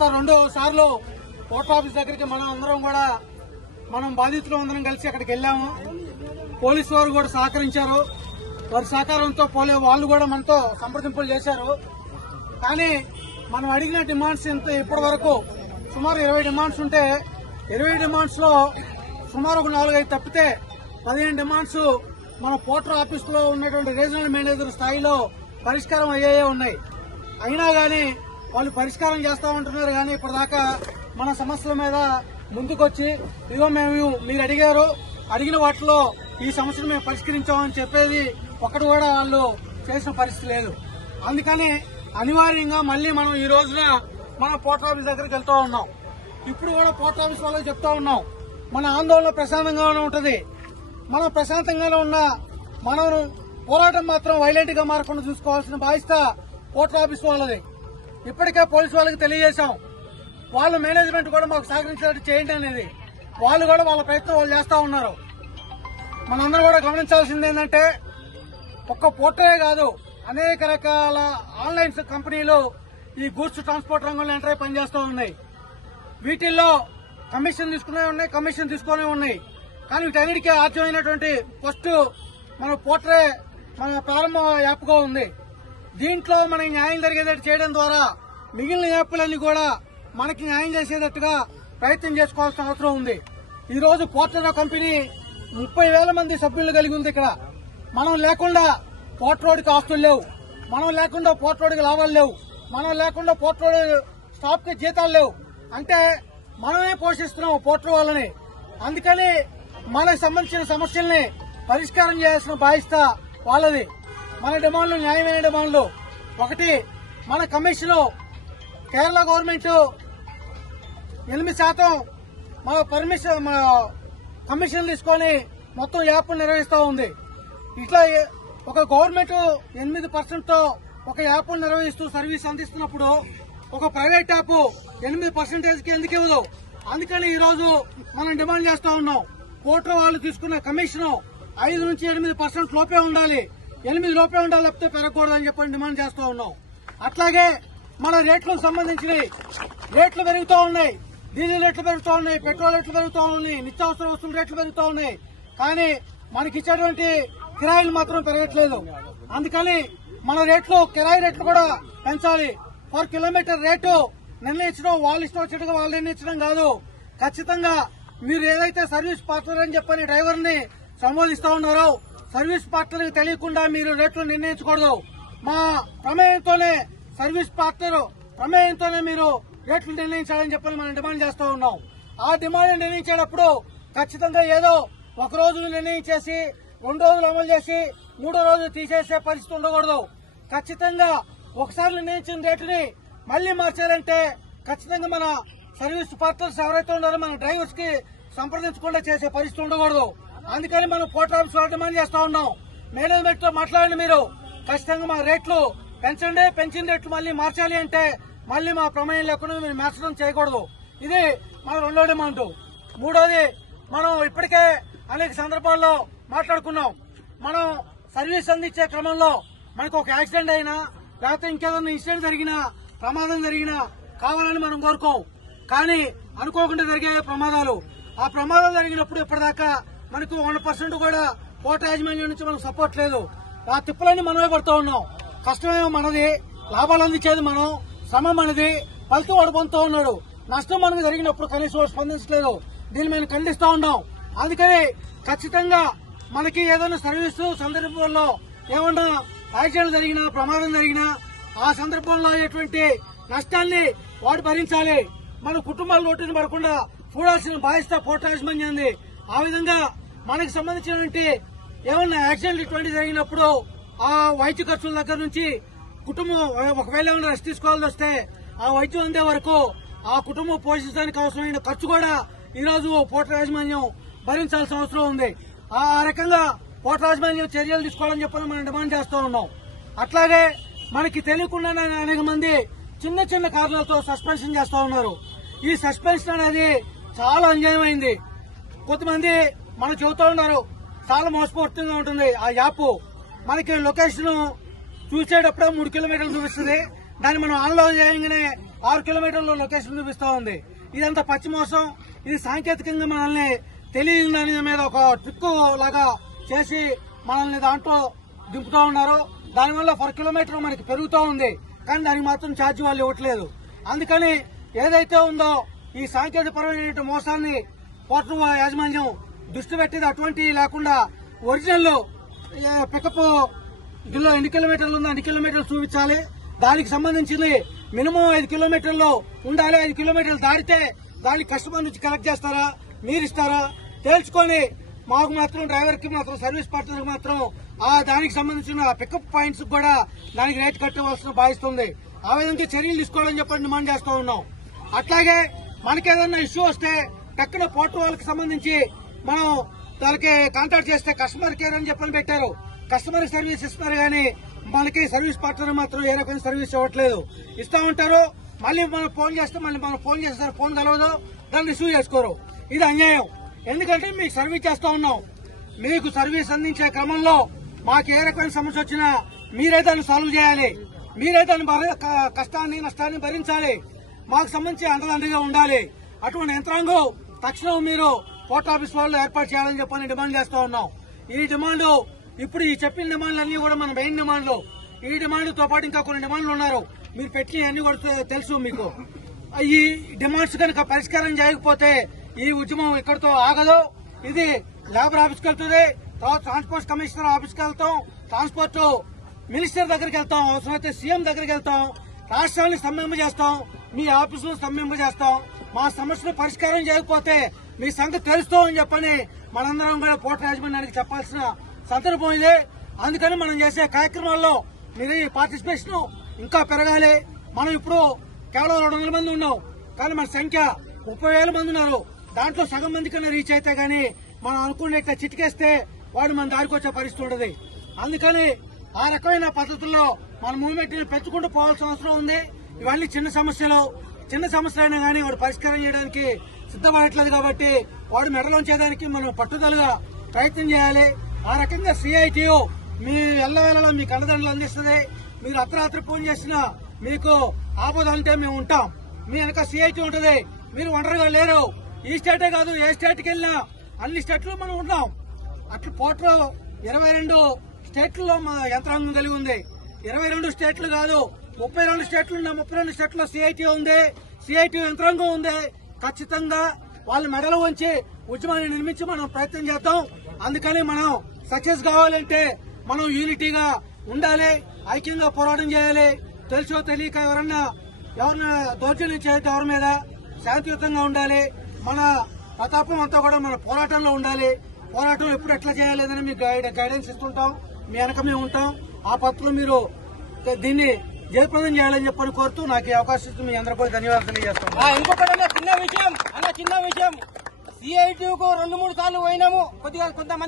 గత 2 సార్లు post office దగ్గరికి మనం అందరం కూడా బాధితులు అందరం కలిసి అక్కడికి వెళ్లాము. పోలీసు వారు కూడా సహకరించారు. వారి సహకారంతో వాళ్ళు కూడా మనతో సంప్రదింపులు చేశారు. కానీ మనం అడిగిన డిమాండ్స్ ఇప్పటి వరకు సుమారు 20 డిమాండ్స్ ఉంటే 20 డిమాండ్స్ లో సుమారు ఒక 4-5 తప్పితే 15 డిమాండ్స్ మన పోర్టర్ ఆఫీస్ లో ఉన్నటువంటి రీజనల్ మేనేజర్ స్థాయిలో పరిష్కారం అయ్యాయే ఉన్నాయి. అయినా గానీ వాళ్ళు పరిష్కారం చేస్తామంటున్నారు. కానీ ఇప్పటిదాకా మన సమస్యల మీద ముందుకొచ్చి ఇదిగో మేము మీరు అడిగిన వాటిలో ఈ సమస్యను మేము పరిష్కరించామని చెప్పేది ఒక్కటి కూడా వాళ్ళు చేసిన పరిస్థితి లేదు. అందుకని అనివార్యంగా మళ్లీ మనం ఈ రోజున మన పోస్ట్ ఆఫీస్ దగ్గరికి వెళ్తా ఉన్నాం. ఇప్పుడు కూడా పోస్ట్ ఆఫీస్ వాళ్ళకి చెప్తా ఉన్నాం, మన ఆందోళన ప్రశాంతంగానే ఉంటది. మనం ప్రశాంతంగానే ఉన్నా మనం పోరాటం మాత్రం వైలెంట్ గా మారకుండా చూసుకోవాల్సిన బాధ్యత పోస్ట్ ఆఫీస్ వాళ్ళది. ఇప్పటికే పోలీసు వాళ్ళకి తెలియజేశాం. వాళ్ళ మేనేజ్మెంట్ కూడా మాకు సహకరించేటట్టు చేయండి అనేది వాళ్ళు కూడా వాళ్ళ ప్రయత్నం వాళ్ళు చేస్తా ఉన్నారు. మనందరూ కూడా గమనించాల్సింది ఏంటంటే ఒక్క పోర్టరే కాదు, అనేక రకాల ఆన్లైన్ కంపెనీలు ఈ గూడ్స్ ట్రాన్స్పోర్ట్ రంగంలో ఎంటర్ అయి పనిచేస్తూ ఉన్నాయి. వీటిల్లో కమిషన్ తీసుకునే ఉన్నాయి, కమిషన్ తీసుకునే ఉన్నాయి. కానీ వీటన్నిటికీ ఆద్యమైనటువంటి ఫస్ట్ మన పోర్టరే మన ప్రారంభ యాప్గా ఉంది. దీంట్లో మనకి న్యాయం జరిగేటట్టు చేయడం ద్వారా మిగిలిన యాప్లన్నీ కూడా మనకి న్యాయం చేసేటట్టుగా ప్రయత్నం చేసుకోవాల్సిన అవసరం ఉంది. ఈ రోజు పోర్టర్ కంపెనీ 30,000 మంది సభ్యులు కలిగి ఉంది. ఇక్కడ మనం లేకుండా పోర్ట్ రోడ్డుకి ఆస్తులు లేవు, మనం లేకుండా పోర్ట్ రోడ్డుకి లాభాలు లేవు, మనం లేకుండా పోర్ట్ రోడ్ స్టాఫ్ కి జీతాలు లేవు. అంటే మనమే పోషిస్తున్నాం పోర్టర్ వాళ్ళని. అందుకని మనకు సంబంధించిన సమస్యల్ని పరిష్కారం చేయాల్సిన బాధ్యత వాళ్ళది. మన డిమాండ్లు న్యాయమైన డిమాండ్లు. ఒకటి, మన కమిషన్ కేరళ గవర్నమెంట్ 8% మన కమిషన్ తీసుకొని మొత్తం యాప్ నిర్వహిస్తూ ఉంది. ఇట్లా ఒక గవర్నమెంట్ 8% తో ఒక యాప్ నిర్వహిస్తూ సర్వీస్ అందిస్తున్నప్పుడు ఒక ప్రైవేట్ యాప్ 8% కి ఎందుకు ఇవ్వదు? అందుకని ఈ రోజు మనం డిమాండ్ చేస్తా ఉన్నాం, పోర్టర్ వాళ్ళు తీసుకున్న కమిషన్ 5 నుంచి 8% లోపే ఉండాలి, 8 లోపే ఉండాలి, తప్పితే పెరగకూడదని చెప్పని డిమాండ్ చేస్తా ఉన్నాం. అట్లాగే మన రేట్లకు సంబంధించిన రేట్లు పెరుగుతూ ఉన్నాయి. డీజిల్ రేట్లు పెరుగుతూ ఉన్నాయి, పెట్రోల్ రేట్లు పెరుగుతూ ఉన్నాయి, నిత్యావసర వస్తువుల రేట్లు పెరుగుతూ ఉన్నాయి. కానీ మనకిచ్చేటువంటి కిరాయిలు మాత్రం పెరగట్లేదు. అందుకని మన కిరాయి రేట్లు కూడా పెంచాలి. పర్ కిలోమీటర్ రేటు నిర్ణయించడం వాళ్ళు ఇష్టం వచ్చినట్టుగా వాళ్ళు నిర్ణయించడం కాదు. ఖచ్చితంగా మీరు ఏదైతే సర్వీస్ పార్ట్నర్ అని చెప్పని డ్రైవర్ ని సంబోధిస్తా ఉన్నారో సర్వీస్ పార్ట్నర్ కి తెలియకుండా మీరు రేట్లు నిర్ణయించకూడదు. మా ప్రమేయంతోనే సర్వీస్ పార్ట్నర్ ప్రమేయంతోనే మీరు రేట్లు నిర్ణయించాలని చెప్పని మనం డిమాండ్ చేస్తూ ఉన్నాం. ఆ డిమాండ్ నిర్ణయించేటప్పుడు ఖచ్చితంగా ఏదో ఒక రోజు నిర్ణయించేసి 2 రోజులు అమలు చేసి 3వ రోజు తీసేసే పరిస్థితి ఉండకూడదు. ఖచ్చితంగా ఒకసారి నిర్ణయించిన రేటుని మళ్లీ మార్చారంటే ఖచ్చితంగా మన సర్వీస్ పార్ట్నర్స్ ఎవరైతే ఉన్నారో మన డ్రైవర్స్ కి సంప్రదించకుండా చేసే పరిస్థితి ఉండకూడదు. అందుకని మనం పోర్ట్ ఆఫీస్ లో డిమాండ్ చేస్తా ఉన్నాం, మేనేజ్మెంట్ తో మాట్లాడండి, మీరు ఖచ్చితంగా మా రేట్లు పెంచండి, పెంచిన రేట్లు మళ్లీ మార్చాలి అంటే మళ్లీ మా ప్రమేయం లేకుండా మీరు మార్చడం చేయకూడదు. ఇది మన 2వ డిమాండ్. 3వది, మనం ఇప్పటికే అనేక సందర్భాల్లో మాట్లాడుకున్నాం, మనం సర్వీస్ అందించే క్రమంలో మనకు ఒక యాక్సిడెంట్ అయినా లేకపోతే ఇంకేదన్నా ఇన్సిడెంట్ జరిగినా ప్రమాదం జరిగినా కావాలని మనం కోరుకోం. కానీ అనుకోకుండా జరిగే ప్రమాదాలు, ఆ ప్రమాదం జరిగినప్పుడు ఇప్పటిదాకా మనకు 100% కూడా పోర్ట్ యాజమాన్యం నుంచి మనకు సపోర్ట్ లేదు. ఆ తిప్పులన్నీ మనమే పడుతూ ఉన్నాం. కష్టమేమో మనది, లాభాలు అందించేది మనం, శ్రమ మనది, ఫలితం వాడు పొందుతూ ఉన్నాడు. నష్టం మనకు జరిగినప్పుడు కనీసం స్పందించలేదు. దీన్ని మేము ఖండిస్తా ఉన్నాం. అందుకని ఖచ్చితంగా మనకి ఏదైనా సర్వీసు సందర్భంలో ఏమన్నా యాక్సిడెంట్ జరిగినా ప్రమాదం జరిగినా ఆ సందర్భంలో అయ్యేటువంటి నష్టాన్ని వాడు భరించాలి. మన కుటుంబాలు నోటిని పడకుండా చూడాల్సిన బాధ్యత పోర్ట్ యాజమాన్యంది. ఆ విధంగా మనకి సంబంధించినటువంటి ఏమన్నా యాక్సిడెంట్ ఇటువంటి జరిగినప్పుడు ఆ వైద్య ఖర్చుల దగ్గర నుంచి కుటుంబం ఒకవేళ ఏమైనా రెస్ట్ తీసుకోవాల్సి వస్తే ఆ వైద్యం అందే వరకు ఆ కుటుంబం పోషించడానికి అవసరమైన ఖర్చు కూడా ఈ రోజు పోర్ట్ యాజమాన్యం భరించాల్సిన అవసరం ఉంది. ఆ రకంగా పోర్ట్ యాజమాన్యం చర్యలు తీసుకోవాలని చెప్పని మనం డిమాండ్ చేస్తూ ఉన్నాం. అట్లాగే మనకి తెలియకుండానే అనేక మంది చిన్న చిన్న కారణాలతో సస్పెన్షన్ చేస్తా ఉన్నారు. ఈ సస్పెన్షన్ అనేది చాలా అన్యాయమైంది. కొంతమంది మనం చెబుతూ ఉన్నారు, చాలా మోసపూరితంగా ఉంటుంది ఆ యాప్. మనకి లొకేషన్ చూసేటప్పుడే 3 కిలోమీటర్లు చూపిస్తుంది. దాన్ని మనం ఆన్లో చేయగానే 6 కిలోమీటర్ల లొకేషన్ చూపిస్తా ఉంది. ఇదంతా పచ్చి మోసం. ఇది సాంకేతికంగా మనల్ని తెలియని దాని మీద ఒక ట్రిక్ లాగా చేసి మనల్ని దాంట్లో దింపుతా ఉన్నారు. దానివల్ల 4 కిలోమీటర్ మనకి పెరుగుతూ ఉంది, కానీ దానికి మాత్రం ఛార్జ్ వాళ్ళు ఇవ్వట్లేదు. అందుకని ఏదైతే ఉందో ఈ సాంకేతికపరమైన మోసాన్ని పోర్టు యాజమాన్యం దృష్టి పెట్టేది అటువంటి లేకుండా ఒరిజినల్ పికప్ ఇందులో ఎన్ని కిలోమీటర్లు ఉందో అన్ని కిలోమీటర్లు చూపించాలి. దానికి సంబంధించింది మినిమం 5 కిలోమీటర్లు ఉండాలి. 5 కిలోమీటర్లు దాటితే దానికి కస్టమర్ నుంచి కలెక్ట్ చేస్తారా, మీరు ఇస్తారా తేల్చుకొని మాకు మాత్రం డ్రైవర్ కి మాత్రం సర్వీస్ పార్ట్నర్ మాత్రం దానికి సంబంధించిన పికప్ పాయింట్స్ కూడా దానికి రేట్ కట్టవలసిన భావిస్తుంది. ఆ విధంగా చర్యలు తీసుకోవాలని చెప్పి డిమాండ్ చేస్తూ ఉన్నాం. అట్లాగే మనకేదన్నా ఇష్యూ వస్తే టక్కున పోర్టు వాళ్ళకి సంబంధించి మనం దానికి కాంటాక్ట్ చేస్తే కస్టమర్ కేర్ అని చెప్పని పెట్టారు. కస్టమర్ సర్వీస్ ఇస్తున్నారు, కానీ మనకి సర్వీస్ పార్ట్నర్ మాత్రం ఏ రకమైన సర్వీస్ ఇవ్వట్లేదు. ఇస్తా ఉంటారు, మళ్ళీ మనం ఫోన్ చేస్తే మళ్ళీ మనం ఫోన్ చేస్తారు, ఫోన్ కలవదు, దాన్ని రిసీవ్ చేసుకోరు. ఇది అన్యాయం. ఎందుకంటే మీకు సర్వీస్ చేస్తా ఉన్నాం. మీకు సర్వీస్ అందించే క్రమంలో మాకు ఏ రకమైన సమస్య వచ్చినా మీరే దాన్ని సాల్వ్ చేయాలి. మీరే దాని కష్టాన్ని నష్టాన్ని భరించాలి. మాకు సంబంధించి అండదండగా ఉండాలి. అటువంటి యంత్రాంగం తక్షణం మీరు పోర్ట్ ఆఫీస్ వాళ్ళు ఏర్పాటు చేయాలని చెప్పని డిమాండ్ చేస్తా ఉన్నాం. ఈ డిమాండ్ ఇప్పుడు ఈ చెప్పిన డిమాండ్లన్నీ కూడా మన మెయిన్ డిమాండ్లు. ఈ డిమాండ్తో పాటు ఇంకా కొన్ని డిమాండ్లు ఉన్నారు, మీరు పెట్టిన అన్ని కూడా తెలుసు మీకు. ఈ డిమాండ్స్ కనుక పరిష్కారం చేయకపోతే ఈ ఉద్యమం ఇక్కడితో ఆగదు. ఇది లేబర్ ఆఫీస్కి వెళ్తుంది, తర్వాత ట్రాన్స్పోర్ట్ కమిషనర్ ఆఫీస్కి వెళ్తాం, ట్రాన్స్పోర్ట్ మినిస్టర్ దగ్గరికి వెళ్తాం, అవసరమైతే సీఎం దగ్గరికి వెళ్తాం, రాష్ట్రాన్ని స్తంభింప చేస్తాం, మీ ఆఫీసులు స్తంభింప చేస్తాం. మా సమస్యను పరిష్కారం చేయకపోతే మీ సంగతి తెలుస్తామని చెప్పని మనందరం కూడా పోర్టు యాజమాన్యానికి చెప్పాల్సిన సందర్భం ఇదే. అందుకని మనం చేసే కార్యక్రమాల్లో మీరు ఈ పార్టిసిపేషన్ ఇంకా పెరగాలి. మనం ఇప్పుడు కేవలం 200 మంది ఉన్నాం, కానీ మన సంఖ్య 30,000 మంది ఉన్నారు. దాంట్లో సగం మంది కన్నా రీచ్ అయితే గానీ మనం అనుకునేట్లా చిటికేస్తే వాడు మన దారికి వచ్చే పరిస్థితి ఉండదు. అందుకని ఆ రకమైన పద్ధతుల్లో మన మూవ్మెంట్ ని పెంచుకుంటూ పోవాల్సిన అవసరం ఉంది. ఇవన్నీ చిన్న సమస్యలైనా గానీ వాడు పరిష్కారం చేయడానికి సిద్దపడట్లేదు. కాబట్టి వాడు మెడలోంచేదానికి మనం పట్టుదలగా ప్రయత్నం చేయాలి. ఆ రకంగా సిఐటియు మీ ఎల్లవేళలా మీకు అండదండలు అందిస్తుంది. మీరు అర్ధరాత్రి ఫోన్ చేసినా మీకు ఆపదంటే మేము ఉంటాం. మీ వెనక సిఐటి ఉంటుంది. మీరు ఒంటరిగా లేరు. ఈ స్టేటే కాదు, ఏ స్టేట్కి వెళ్ళినా అన్ని స్టేట్లు మనం ఉన్నాం. అట్లా పోర్టు 22 స్టేట్లలో మా యంత్రాంగం కలిగి ఉంది. 22 స్టేట్లు కాదు, 32 స్టేట్లు ఉన్న 32 స్టేట్లో సిఐటి ఉంది, సిఐటి యంత్రాంగం ఉంది. ఖచ్చితంగా వాళ్ళ మెడలు వంచి ఉద్యమాన్ని నిర్మించి మనం ప్రయత్నం చేద్దాం. అందుకని మనం సక్సెస్ కావాలంటే మనం యూనిటీగా ఉండాలి, ఐక్యంగా పోరాటం చేయాలి. తెలుసో తెలియక ఎవరన్నా దౌర్జన్యం చేయటం ఎవరి మీద శాంతియుతంగా ఉండాలి. మన ప్రతాపం అంతా కూడా మన పోరాటంలో ఉండాలి. పోరాటం ఎప్పుడు ఎట్లా చేయాలేదని మీకు గైడెన్స్ ఇస్తుంటాం. మీ వెనక మేము ఉంటాం. ఆ పద్ధతిలో మీరు దీన్ని జయప్రదం చేయాలని చెప్పని కోరుతూ నాకు ఈ అవకాశం ఇస్తూ మీ అందరూ కూడా ధన్యవాదాలు తెలియజేస్తాం. ఇంకొకటి చిన్న విషయం సిఐటికు 2-3 సార్లు పోయినాము. కొంతమంది